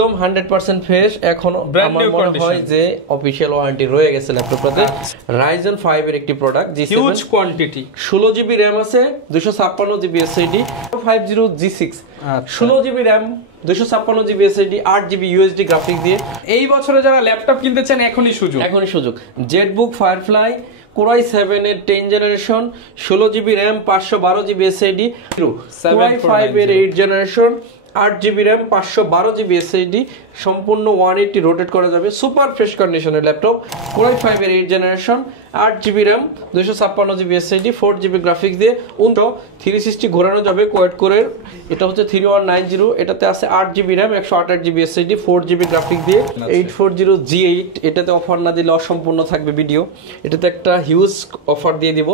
একদম 100% ফ্রেশ। এখন আমার মনে হয় যে অফিশিয়াল ওয়ারেন্টি রয়ে গেছে ল্যাপটপটাতে। Ryzen 5 এর একটি product, G7 huge quantity, 16GB RAM আছে, 256GB SSD, 50 G6, 16GB RAM, 256GB SSD, 8GB USD graphic দিয়ে। এই বছরে যারা ল্যাপটপ কিনতে চান এখনই সুযোগ। জেটবুক ফায়ারফ্লাই Core i7 এর 10 generation, 16GB RAM, 512GB SSD, Core i5 এর 8 generation, 8GB RAM, 512GB SSD, সম্পূর্ণ 180 রোটেট করা যাবে, সুপার ফ্রেশ কন্ডিশনের ল্যাপটপ। Core i5 এর 8 generation, 8GB RAM, 256GB SSD, 4GB graphics দিয়ে 360 ঘোরানো যাবে কোয়াড কোরের। এটা হচ্ছে 3190, এটাতে আছে 8GB RAM, 128GB SSD, 4GB graphics দিয়ে 840G8। এটাতে অফার না দিলে অসম্পূর্ণ থাকবে ভিডিও, এটাতে একটা হিউজ অফার দিয়ে দিব।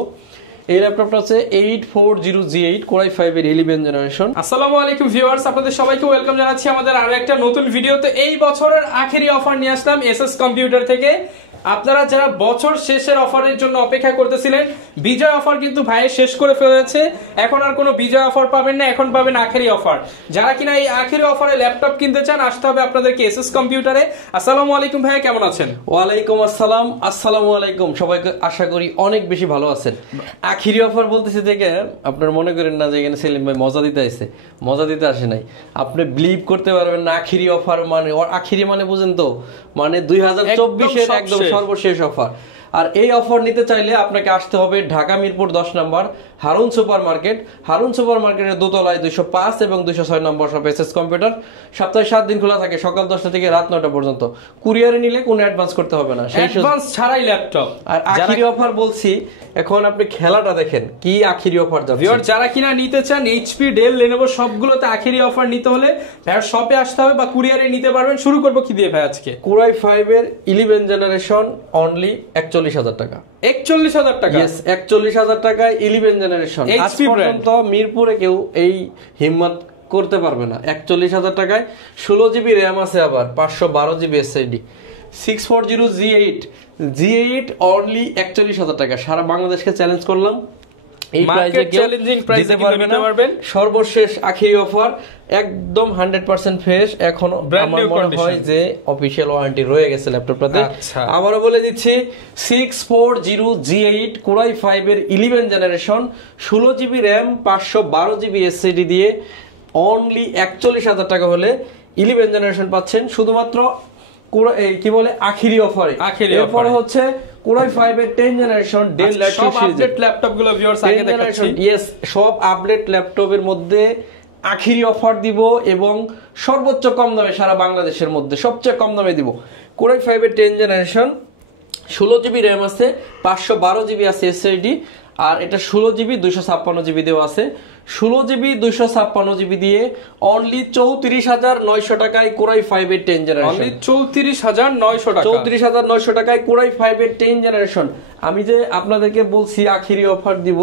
এই ল্যাপটপটা হচ্ছে 840G8 Core i5 এর 11 জেনারেশন। আসসালামু আলাইকুম ভিউয়ার্স, আপনাদের সবাইকে ওয়েলকাম জানাচ্ছি আমাদের আরো একটা নতুন ভিডিওতে। এই বছরের আখেরি অফার নিয়ে আসলাম এসএস কম্পিউটার থেকে। আপনারা যারা বছর শেষের অফারের জন্য অপেক্ষা করতেছিলেন, বিজয় অফার কিন্তু ভাইয়ের শেষ করে ফেলেছে। এখন আর কোনো বিজয় অফার পাবেন না, এখন পাবেন আখেরি অফার। যারা কিনা এই আখেরি অফারে ল্যাপটপ কিনতে চান, আসতে হবে আপনাদেরকে এসএস কম্পিউটারে। আসসালামু আলাইকুম ভাইয়া, কেমন আছেন? ওয়ালাইকুম আসসালাম। আসসালামু আলাইকুম সবাইকে, আশা করি অনেক বেশি ভালো আছেন। আখেরি অফার বলতেছি দেখে আপনার মনে করেন না যে এখানে সেলিম ভাই মজা দিতে আসে, মজা দিতে আসে নাই। আপনি বিলিভ করতে পারবেন না আখেরি অফার মানে, আখেরি মানে বুঝেন তো, মানে 2024 এর একদম সর্বশেষ অফার। আর এই অফার নিতে চাইলে আপনাকে আসতে হবে Dhaka Mirpur 10 number Harun super market. Harun super মার্কেটের দোতলায় 205 এবং 206 নম্বর শপ এসএস কম্পিউটার। সপ্তাহে 7 দিন খোলা থাকে, সকাল 10টা থেকে রাত 9টা পর্যন্ত। কুরিয়ারে নিলে কোনো অ্যাডভান্স করতে হবে না, অ্যাডভান্স ছাড়াই ল্যাপটপ। আর আখেরি অফার বলছি, এখন আপনি খেলাটা দেখেন কি আখেরি অফার যাচ্ছে। যারা কিনা নিতে চান এইচপি, ডেল, লেনোভো সবগুলোতে আখেরি অফার নিতে হলে ভাইয়ার শপে আসতে হবে বা কুরিয়ারে নিতে পারবেন। শুরু করবো কি দিয়ে ভাই আজকে? Core i5 এর 11 জেনারেশন অনলি 41,000 টাকা। 41,000 টাকা? ইয়েস, 41,000 টাকায় 11 জেনারেশন। আজ পর্যন্ত মিরপুরে কেউ এই হিম্মত করতে পারবে না। 41,000 টাকায় 16GB RAM আছে, আবার 512GB SSD, 640G8 অনলি 41,000 টাকা। সারা বাংলাদেশকে চ্যালেঞ্জ করলাম, এই প্রাইসে চ্যালেঞ্জিং প্রাইসে নিতে পারবেন। সর্বশেষ আখেরি অফার, একদম 100% ফ্রেশ। এখন আমার মনে হয় যে অফিশিয়াল ওয়ারেন্টি রয়ে গেছে ল্যাপটপটাতে। আবারও বলে দিচ্ছি, 640G8 Core i5 এর 11 generation, 16GB RAM, 512GB SSD দিয়ে অনলি 41,000 টাকা হলে 11 জেনারেশন পাচ্ছেন শুধুমাত্র কি বলে আখেরি অফারে। এরপরে হচ্ছে Core i5 এর 10 জেনারেশন ডেল ল্যাপটপ আপডেট ল্যাপটপগুলো ভিউয়ার্স আগে দেখাচ্ছি। ইয়েস, সব আপডেট ল্যাপটপের মধ্যে আখেরি অফার দিব এবং সর্বোচ্চ কম দামে, সারা বাংলাদেশের মধ্যে সবচেয়ে কম দামে দিব। Core i5 এর 10 জেনারেশন, 16GB RAM আছে, 512GB আছে SSD, আর এটা 16GB 256GB দেওয়া আছে। 16GB 256GB দিয়ে অনলি 34,900 টাকায় Core i5 এর 10 জেনারেশন। অনলি 34,900 টাকা। 34,900 টাকায় Core i5 এর 10 জেনারেশন। আমি যে আপনাদেরকে বলছি আখেরি অফার দিব,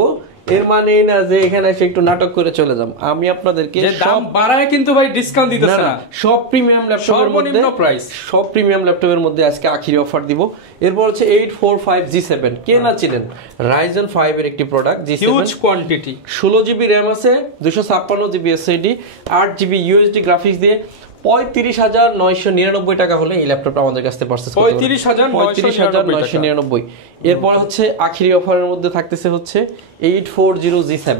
এর মানে না যে এখানে এসে একটু নাটক করে চলে যাম। আমি আপনাদেরকে দাম বাড়ায় কিন্তু ভাই ডিসকাউন্ট দিতেছে না। সব প্রিমিয়াম ল্যাপটপের মধ্যে প্রাইস, সব প্রিমিয়াম ল্যাপটপের মধ্যে আজকে আখেরি অফার দিব। এরপর হচ্ছে 845G7, কে না চিনেন, Ryzen 5 এর একটি product, G7 huge quantity, 16GB RAM আছে, 256GB SSD, 8GB USD graphics দিয়ে 35,999 টাকা হলে এই ল্যাপটপটা আমাদের কাছে পারচেজ করতে পারবেন। 35,999। এরপর হচ্ছে আখেরি অফারের মধ্যে থাকতেছে হচ্ছে 840G7।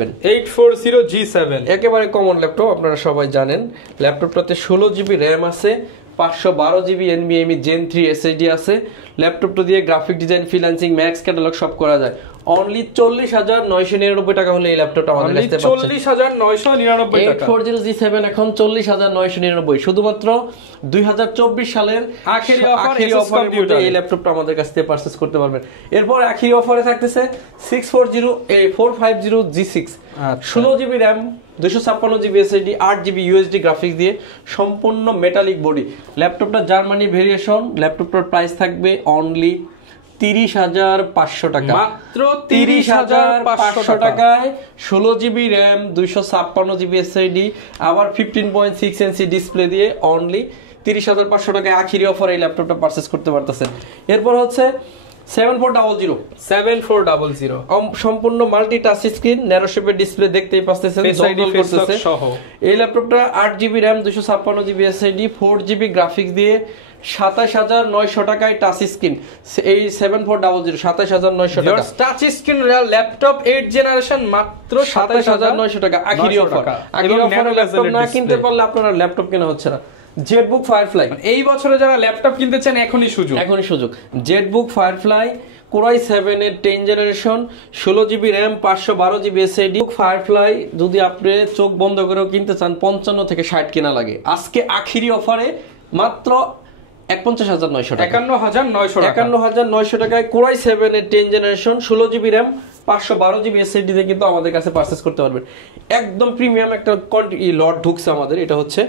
একেবারে কমন ল্যাপটপ, আপনারা সবাই জানেন। ল্যাপটপটাতে 16GB RAM আছে, 512GB NVMe Gen 3 SSD আছে। ল্যাপটপটা দিয়ে graphic design, freelancing, max catalogue সব করা যায়। অনলি 40,999 টাকা হলে এই ল্যাপটপটা আমাদের কাছে পাচ্ছেন। 40,999 টাকা। 840G7 এখন 40,999, শুধুমাত্র 2024 সালের আখেরি অফার এই ল্যাপটপটা আমাদের কাছ থেকে পারচেজ করতে পারবেন। এরপর আখেরি অফারে থাকতেছে 450G6, 16GB RAM, 256GB SSD, 8GB USD graphics দিয়ে সম্পূর্ণ মেটালিক বডি। ল্যাপটপটা জার্মানি ভেরিয়েশন। ল্যাপটপটার প্রাইস থাকবে অনলি 30,500 টাকা, মাত্র 30,500 টাকায় 16GB RAM, 256GB SSD, আবার 15.6 ইঞ্চি ডিসপ্লে দিয়ে অনলি 30,500 টাকায় আখেরি অফার এই ল্যাপটপটা পারচেজ করতে পারতেছেন। এরপর হচ্ছে 7400 7400 সম্পূর্ণ মাল্টি টাচ স্ক্রিন ন্যারো শেপের ডিসপ্লে দেখতেই পাচ্ছেন সহ। এই ল্যাপটপটা 8GB RAM 256GB SSD 4GB graphics দিয়ে 27900 টাকায় টাচ স্ক্রিন। এই 7400 27900 টাকা টাচ স্ক্রিন ল্যাপটপ 8 জেনারেশন মাত্র 27900 টাকা আখিরি অফার। আখিরি অফারে ল্যাপটপ না কিনতে পারলে আপনারা ল্যাপটপ কেনা হচ্ছে না। জেটবুক ফায়ারফ্লাই এই বছরে যারা ল্যাপটপ কিনতে চান এখনই সুযোগ। জেটবুক ফায়ারফ্লাই কোরাই 7 এর 10 generation 16GB RAM 512GB SSD firefly যদি আপনি চোখ বন্ধ করেও কিনতে চান 55 থেকে 60 কেনা লাগে। আজকে আখিরি অফারে মাত্র 51900 টাকা 51900 টাকায় কোরাই 7 এর 10 generation 16GB RAM 512GB SSD দিয়ে কিন্তু আমাদের কাছে পারচেজ করতে পারবেন। একদম প্রিমিয়াম একটা লট ঢুকছে আমাদের, এটা হচ্ছে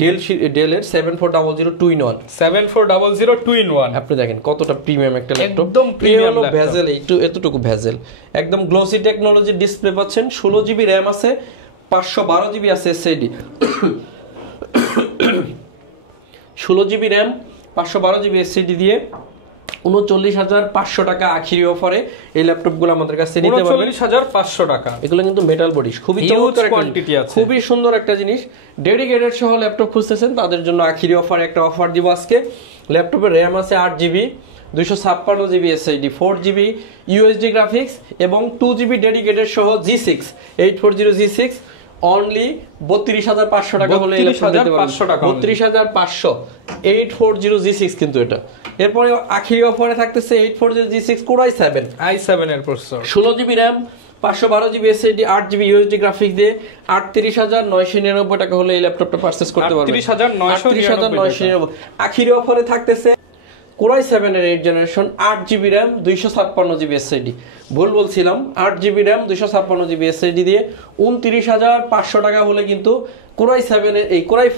ডেল এর 7400 2-in-1 7400 2-in-1 আপনি দেখেন কতটা প্রিমিয়াম একটা ল্যাপটপ, একদম প্রিমিয়াম ল্যাপটপ। ভেজেল এতটুকু ভেজেল, একদম গ্লোসি টেকনোলজি ডিসপ্লে পাচ্ছেন। 16GB RAM আছে, 512GB আছে SSD 16GB RAM 512GB SSD দিয়ে 39500 টাকা আখিরি অফারে এই ল্যাপটপগুলো আমাদের কাছে নিতে পারবেন। 39500 টাকা। এগুলো কিন্তু মেটাল বডি, খুবই চমৎকার কোয়ান্টিটি আছে, খুবই সুন্দর একটা জিনিস। ডেডিকেটেড সহ ল্যাপটপ খুঁজতেছেন তাদের জন্য আখিরি অফারে একটা অফার দিব আজকে। ল্যাপটপের RAM আছে 8GB 256GB SSD 4GB USD graphics এবং 2GB ডেডিকেটেড সহ G6 840 G6 অনলি 32500 টাকা হলে 32500 টাকা 32500 840 G6 কিন্তু এটা। এরপরে আখিরি অফারে থাকতেছে 840 G6 Core i7 এর processor 16GB RAM 512GB SSD 8GB USD graphics দিয়ে 38999 টাকা হলে এই ল্যাপটপটা পারচেজ করতে পারবেন। 38999 আখিরি অফারে থাকতেছে কোরাই 7 এর 8 generation 8GB RAM 256GB SSD। ভুল বলছিলাম, 8GB RAM 256GB SSD দিয়ে 29500 টাকা হলে কিন্তু কোরাই 7 এর এই কোরাই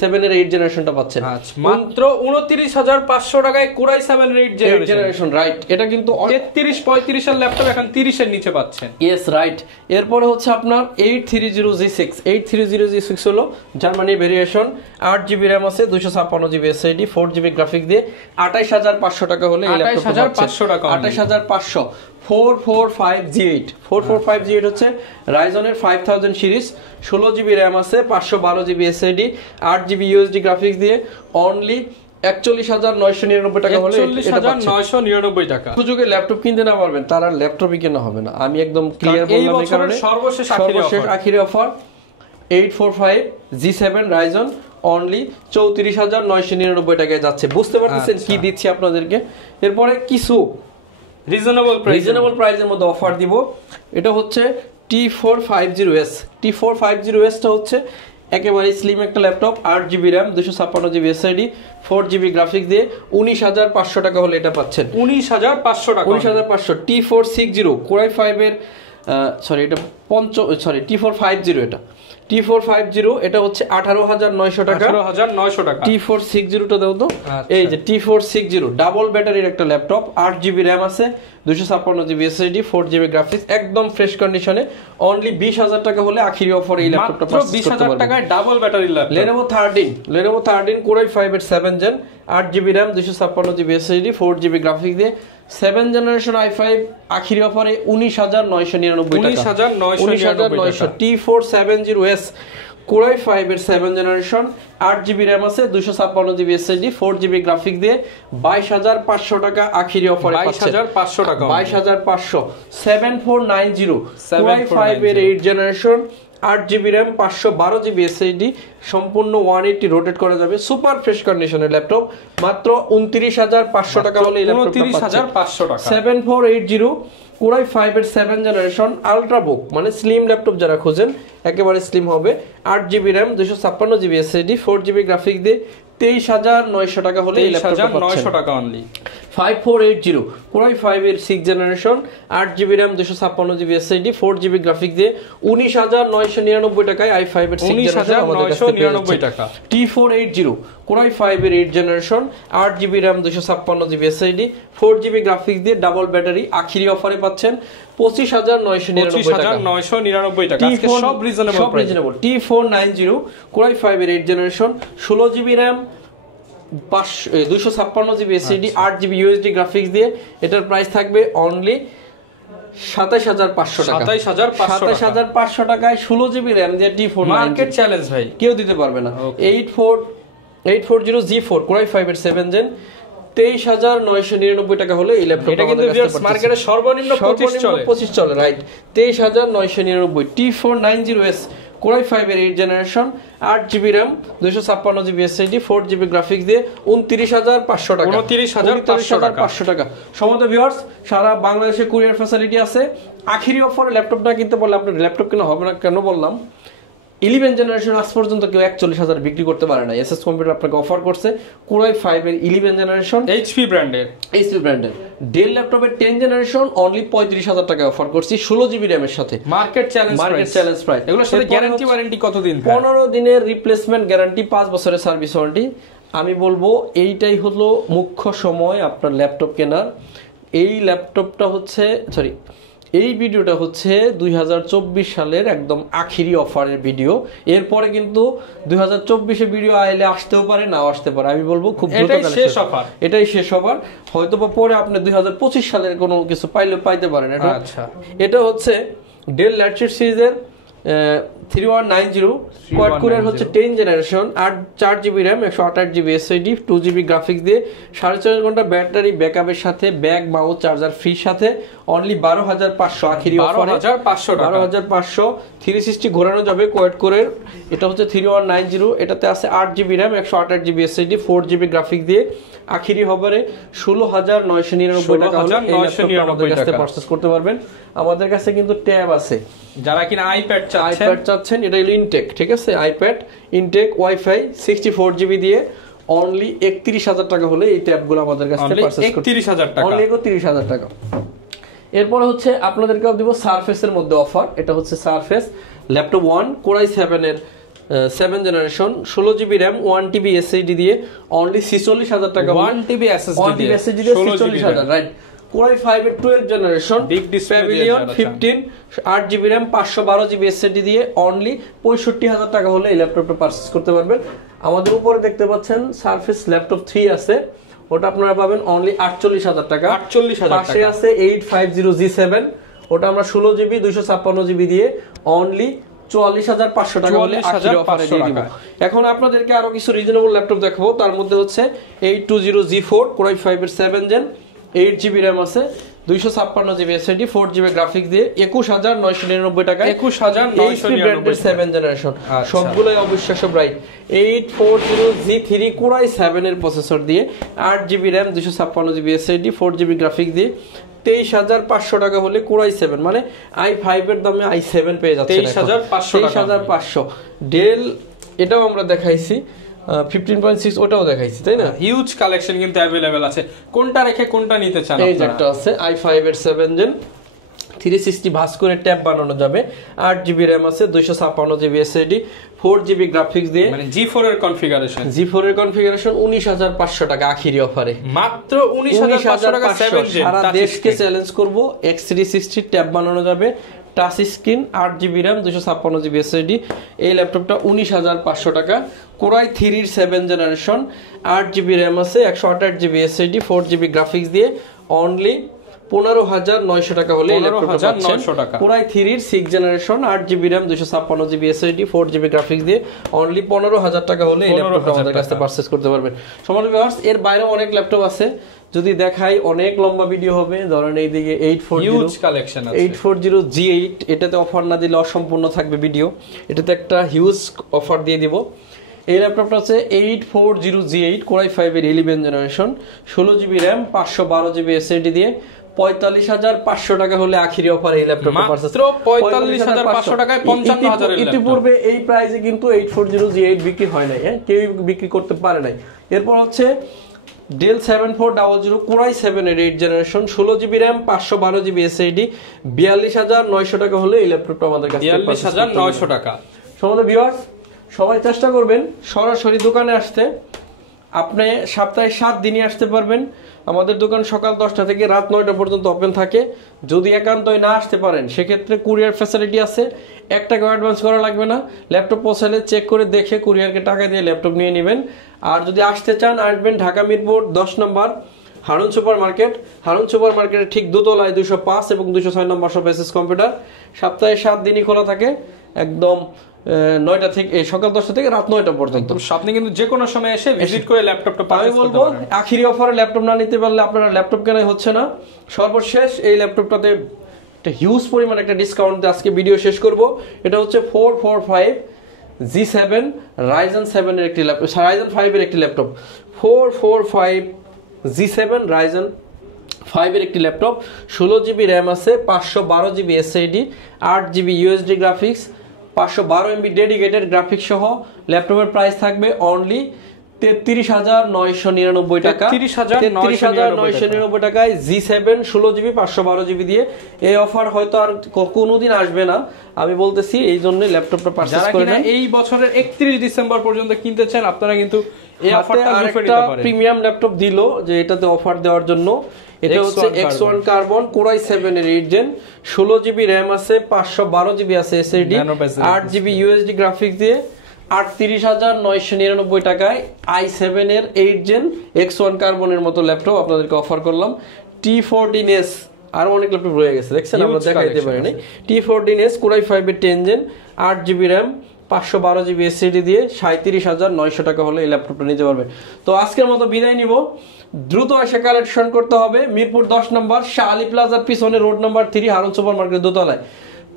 7 এর 8 জেনারেশনটা পাচ্ছেন। আচ্ছা, মাত্র 29500 টাকায় কোরাই 7 এর 8 জেনারেশন, রাইট। এটা কিন্তু 33 35 এর ল্যাপটপ এখন 30 এর নিচে পাচ্ছেন। Yes, right. এরপরে হচ্ছে আপনার 830 G6 830 G6 হলো জার্মানি ভেরিয়েশন, 8GB RAM আছে 256GB SSD 4GB গ্রাফিক্স দিয়ে 28500 টাকা হলে এই ল্যাপটপটা 28500 টাকা 28500 445G8 445G8 হচ্ছে রাইজনের 5000 সিরিজ 16GB RAM আছে 512GB SSD 8GB USD graphics দিয়ে অনলি 41999 টাকা হলে 41999 টাকা। সুযোগে ল্যাপটপ কিনতে না পারবেন তারা ল্যাপটপই কেনা হবে না, আমি একদম ক্লিয়ার বললাম। এই বছরের সর্বশেষ আখিরি অফার 845 G7 রাইজন অনলি 34999 টাকায় যাচ্ছে। বুঝতে পারতেছেন কি দিচ্ছি আপনাদেরকে। এরপরে কিছু রিজনেবল প্রাইসের মধ্যে অফার দিব। এটা হচ্ছে T450S T450S টা হচ্ছে একেবারে স্লিম একটা laptop, 8GB RAM 256GB SSD 4GB graphics দিয়ে 19500 টাকা হলে এটা পাচ্ছেন। 19500 টাকা 19500 T460 Core i5 এর T450 এটা T450 এটা হচ্ছে 18900 টাকা 18900 টাকা। T460 টা দাও তো। এই যে T460 ডাবল ব্যাটারির একটা ল্যাপটপ, 8GB RAM আছে 256GB SSD 4GB গ্রাফিক্স, একদম ফ্রেশ কন্ডিশনে অনলি 20000 টাকা হলে আখিরি অফারে এই ল্যাপটপটা পারচেজ করতে পারবেন। 20000 টাকায় ডাবল ব্যাটারির ল্যাপটপ। Lenovo 13 Core i5 এর 7 gen 8GB RAM 256GB SSD 4GB graphics দিয়ে 7 জেনারেশন i5 আখিরি অফারে 19999 টাকা 19900 T470S Core i5 এর 7 জেনারেশন 8GB RAM আছে 256GB SSD 4GB গ্রাফিক্স দিয়ে 22500 টাকা আখিরি অফারে পাচ্ছেন। 22500 টাকা 22500 7490 Core i5 এর 8 generation 8GB RAM 512GB SSD সম্পূর্ণ 180 রোটেট করা যাবে, সুপার ফ্রেশ কন্ডিশনের ল্যাপটপ মাত্র 29500 টাকা হলে এই ল্যাপটপটা পাচ্ছেন। 29500 টাকা 7480 Core i5 এর 7 জেনারেশন আলট্রাবুক মানে স্লিম ল্যাপটপ যারা খোঁজেন একেবারে স্লিম হবে, 8GB RAM 256GB SSD 4GB graphics দিয়ে 23900 টাকা হলে এই ল্যাপটপটা পাচ্ছেন। 23900 টাকা অনলি। 5480 Core i5 এর 6 generation 8GB RAM 256GB SSD 4GB graphics দিয়ে 19999 টাকায় i5 এর 6 জেনারেশন আমাদের কাছে পেয়ে যাচ্ছে। T480 Core i5 এর 8 generation 8GB RAM 256GB SSD 4GB graphics দিয়ে ডাবল ব্যাটারি আখিরি অফারে পাচ্ছেন 25999 টাকা। আজকে সব reasonable price. T490 Core i5 এর 8 generation 16GB RAM 256 GB SSD 8 GB USD graphics দিয়ে এটার প্রাইস থাকবে অনলি 27500 টাকা। 27500 টাকায় 16 জিবি র‍্যাম দিয়ে T4 মার্কেট চ্যালেঞ্জ ভাই, কেউ দিতে পারবে না। 840G4 Core i5 এর 7 জেন 23999 টাকা হলে এই ল্যাপটপ এটা কিন্তু ভিউয়ার্স মার্কেটে সর্বনিম্ন 25 চলে, রাইট। 23999 T490S Core i5 এর 8 generation 8 GB RAM 256 GB SSD 4 GB graphics দিয়ে 29500 টাকা। 29500 টাকা। সমস্ত ভিউয়ার্স সারা বাংলাদেশে কুরিয়ার ফ্যাসিলিটি আছে। আখেরি অফারে ল্যাপটপটা কিনতে বললে আপনার ল্যাপটপ কেনা হবে না, কেন বললাম 11 জেনারেশন আজ পর্যন্ত কেউ 41000 বিক্রি করতে পারে না। এসএস কম্পিউটার আপনাকে অফার করছে Core i5 এর 11 জেনারেশন এইচপি ব্র্যান্ডের ডেল ল্যাপটপের 10 জেনারেশন অনলি 35000 টাকা অফার করছি 16 জিবি র‍্যামের সাথে। Market challenge price. এগুলোর সাথে গ্যারান্টি ওয়ারেন্টি কতদিন? 15 দিনের রিপ্লেসমেন্ট গ্যারান্টি, 5 বছরের সার্ভিস ওয়ারেন্টি। আমি বলবো এইটাই হলো মুখ্য সময় আপনার ল্যাপটপ কেনার। এই ল্যাপটপটা হচ্ছে এই ভিডিওটা হচ্ছে 2024 সালের একদম আখেরি অফারের ভিডিও। এরপরে কিন্তু 2024 ভিডিও আইলে আসতেও পারে, নাও আসতে পারে। আমি বলবো খুব দ্রুত শেষ অফার, এটাই শেষ অফার। হয়তো বা পরে আপনি 2025 সালের কোনো কিছু পাইতে পারেন। এটা হচ্ছে ডেল ল্যাটিটিউড সিরিজের 3190 কোয়াড কোরের হচ্ছে 10 generation 4 GB RAM 128 GB SSD 2 GB graphics দিয়ে 4.5 ঘন্টা ব্যাটারি ব্যাকআপের সাথে ব্যাগ মাউস চার্জার ফ্রি সাথে অনলি 12500 আখেরি অফারে 12500 360 ঘোরানো যাবে কোয়াড কোরের। এটা হচ্ছে 3190, এটাতে আছে 8 GB RAM 128 GB SSD 4 GB graphics দিয়ে আখেরি অফারে 16999 টাকা হলে এই ল্যাপটপটা আমাদের কাছে পারচেজ করতে পারবেন। আমাদের কাছে কিন্তু ট্যাব আছে, যারা কিনা আইপ্যাড চাচ্ছেন এটা হলো ইনটেক, ঠিক আছে, আইপ্যাড ইনটেক ওয়াইফাই 64 জিবি দিয়ে অনলি 31000 টাকা হলে এই ট্যাবগুলো আমাদের কাছে পারচেজ করতে 31000 টাকা, অনলি 31000 টাকা। এরপর হচ্ছে আপনাদেরকে দিব সারফেসের মধ্যে অফার। এটা হচ্ছে সারফেস ল্যাপটপ 1 Core i7 এর 7 generation 16 GB RAM 1 TB SSD দিয়ে অনলি 46000 টাকা। 1 টিবি এসএসডি দিয়ে 46000, রাইট। Core i5 এর 12 generation pavilion 15 8 GB RAM 512 GB SSD দিয়ে অনলি 65000 টাকা হলে এই ল্যাপটপটা পারচেজ করতে পারবেন। আমাদের উপরে দেখতে পাচ্ছেন সারফেস ল্যাপটপ 3 আছে, ওটা আপনারা পাবেন অনলি 48000 টাকা। 48000 টাকা। পাশে আছে 850G7, ওটা আমরা 16 জিবি 256 জিবি দিয়ে অনলি 44500 টাকা হলে আখেরি অফারে দিয়ে দিব। এখন আপনাদেরকে আরো কিছু রিজনেবল ল্যাপটপ দেখাবো। তার মধ্যে হচ্ছে 820G4 Core i5 এর 7 জেন 8 জিবি র‍্যাম আছে 256 জিবি এসএসডি 4 জিবি গ্রাফিক্স দিয়ে 21999 টাকা। 21999 7 জেনারেশন সবগুলোই অবিশ্বাস্য ব্রাইট। 840G3 Core i7 এর প্রসেসর দিয়ে 8 GB RAM 256 GB SSD 4 GB graphics দিয়ে 23500 টাকা হলে Core i7 মানে i5 এর দামে i7 পেয়ে যাচ্ছেন 23500। ডেল এটাও আমরা দেখাইছি 15.6, ওটাও দেখাইছি, তাই না? হিউজ কালেকশন কিন্তু अवेलेबल আছে। কোনটা রেখে কোনটা নিতে চান আপনারা? এই একটা আছে i5 এর 7 জেন 360 ভাস করে ট্যাব বানানো যাবে 8 জিবি র‍্যাম আছে 256 জিবি এসএসডি 4 জিবি গ্রাফিক্স দিয়ে মানে G4 এর কনফিগারেশন 19500 টাকা আখেরি অফারে মাত্র 19500 টাকা 7 জেন। সারা দেশকে চ্যালেঞ্জ করব X360 ট্যাব বানানো যাবে touch screen 8 GB RAM 256 GB SSD. এই ল্যাপটপটা 19500 টাকা। Core i3 এর 7 জেনারেশন 8 জিবি র‍্যাম আছে 128 জিবি এসএসডি 4 জিবি গ্রাফিক্স দিয়ে অনলি 15900 টাকা হলে এই ল্যাপটপটা পাচ্ছেন। Core i3 এর 6 generation 8 GB RAM 256 GB SSD 4 GB graphics দিয়ে অনলি 15000 টাকা হলে এই ল্যাপটপটা আমাদের কাছে পারচেজ করতে পারবেন। সম্মানিত ভিউয়ার্স, এর বাইরেও অনেক ল্যাপটপ আছে, যদি দেখাই অনেক লম্বা ভিডিও হবে। ধরেন এইদিকে 840G8, এটাতে অফার না দিলে অসম্পূর্ণ থাকবে ভিডিও। এটাতে একটা হিউজ অফার দিয়ে দিব। এই ল্যাপটপটা হচ্ছে 840G8 Core i5 এর 11 generation 16 GB RAM 512 GB SSD দিয়ে 45500 টাকা হলে আখেরি অফার এই ল্যাপটপটা পারচেজ মাত্র 45500 টাকায় 55000 এর ল্যাপটপ। ইতিপূর্বে এই প্রাইসে কিন্তু 840G8 বিক্রি হয় নাই, কেউ বিক্রি করতে পারে নাই। এরপর হচ্ছে ডেল 7400 Core i7 এর 8 generation 16 GB RAM 512 GB SSD 42900 টাকা হলে এই ল্যাপটপটা আমাদের কাছে 42900 টাকা। সম্মানিত ভিউয়ার্স, সবাই চেষ্টা করবেন সরাসরি দোকানে আসতে। আপনি সপ্তাহে 7 দিনই আসতে পারবেন। আমাদের দোকান সকাল 10টা থেকে রাত 9টা পর্যন্ত ওপেন থাকে। যদি একান্তই না আসতে পারেন সেক্ষেত্রে কুরিয়ার ফ্যাসিলিটি আছে, 1 টাকা অ্যাডভান্স করা লাগবে না। ল্যাপটপ পৌঁছালে চেক করে দেখে কুরিয়ারকে টাকা দিয়ে ল্যাপটপ নিয়ে নেবেন। আর যদি আসতে চান আসবেন Dhaka Mirpur 10 number Harun super market. Harun super মার্কেটের ঠিক দোতলায় 205 এবং 206 নম্বর শপ এসএস কম্পিউটার। সপ্তাহে 7 দিনই খোলা থাকে, একদম 9টা থেকে সকাল 10টা থেকে রাত 9টা পর্যন্ত। আপনি কিন্তু যে কোনো সময় এসে ভিজিট করে ল্যাপটপটা আমি বলবো আখিরি অফারে ল্যাপটপ না নিতে পারলে আপনারা ল্যাপটপ কেনাই হচ্ছে না। সর্বশেষ এই ল্যাপটপটাতে একটা হিউজ পরিমাণ একটা ডিসকাউন্ট আজকে ভিডিও শেষ করব। এটা হচ্ছে 445 G7 Ryzen 7 এর একটি ল্যাপটপ, Ryzen 5 এর একটি ল্যাপটপ। 445 G7 Ryzen 5 এর একটি ল্যাপটপ, 16GB র্যাম আছে, 512GB SSD, 8GB USD graphics, 512MB dedicated graphics সহ ল্যাপটপের প্রাইস থাকবে অনলি 33,999 টাকা। 33,999 টাকায় G7 16GB 512GB দিয়ে। এই অফার হয়তো আর কোনোদিন আসবে না, আমি বলতেছি এই জন্য ল্যাপটপটা পারচেজ করে নেন। এই বছরের 31 ডিসেম্বর পর্যন্ত কিনতে চান আপনারা কিন্তু এই অফারটা লুফে নিতে পারেন। প্রিমিয়াম ল্যাপটপ দিল যে এটাতে অফার দেওয়ার জন্য। এটা হচ্ছে X1 কার্বন Core i7 এর 8 জেন, 16GB র্যাম আছে, 512GB আছে SSD, 8GB USD গ্রাফিক্স দিয়ে 38,999 টাকায় i7 এর 8 জেন X1 কার্বনের মতো ল্যাপটপ আপনাদেরকে অফার করলাম। T14S আর অনেক ল্যাপটপ রয়ে গেছে, দেখছেন আমরা দেখাইতে পারিনি। T14S Core i5 এর 10 gen, 8GB RAM, 512GB SSD দিয়ে 37,900 টাকা হলে এই ল্যাপটপটা নিতে পারবে। তো আজকের মতো বিদায় নিব। দ্রুত এসে কালেকশন করতে হবে মিরপুর 10 নম্বর শাহ আলী প্লাজার পিছনে রোড নাম্বার 3 হারুন সুপার মার্কেটের দোতলায়।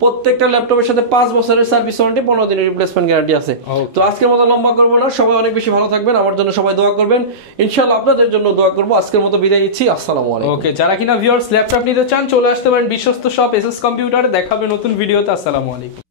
প্রত্যেকটা ল্যাপটপের সাথে 5 বছরের সার্ভিস ওয়ারেন্টি, 15 দিনের রিপ্লেসমেন্ট গ্যারান্টি আছে। তো আজকের মতো লম্বা করবো না, সবাই অনেক বেশি ভালো থাকবেন, আমার জন্য সবাই দোয়া করবেন, ইনশাআল্লাহ আপনাদের জন্য দোয়া করব। আজকের মতো বিদায় নিচ্ছি, আসসালামু আলাইকুম। ওকে, যারা কিনা ভিউয়ার্স ল্যাপটপ নিতে চান চলে আসতে পারেন বিশ্বস্ত শপ এসএস কম্পিউটারে। দেখাবে নতুন ভিডিওতে। আসসালামু আলাইকুম।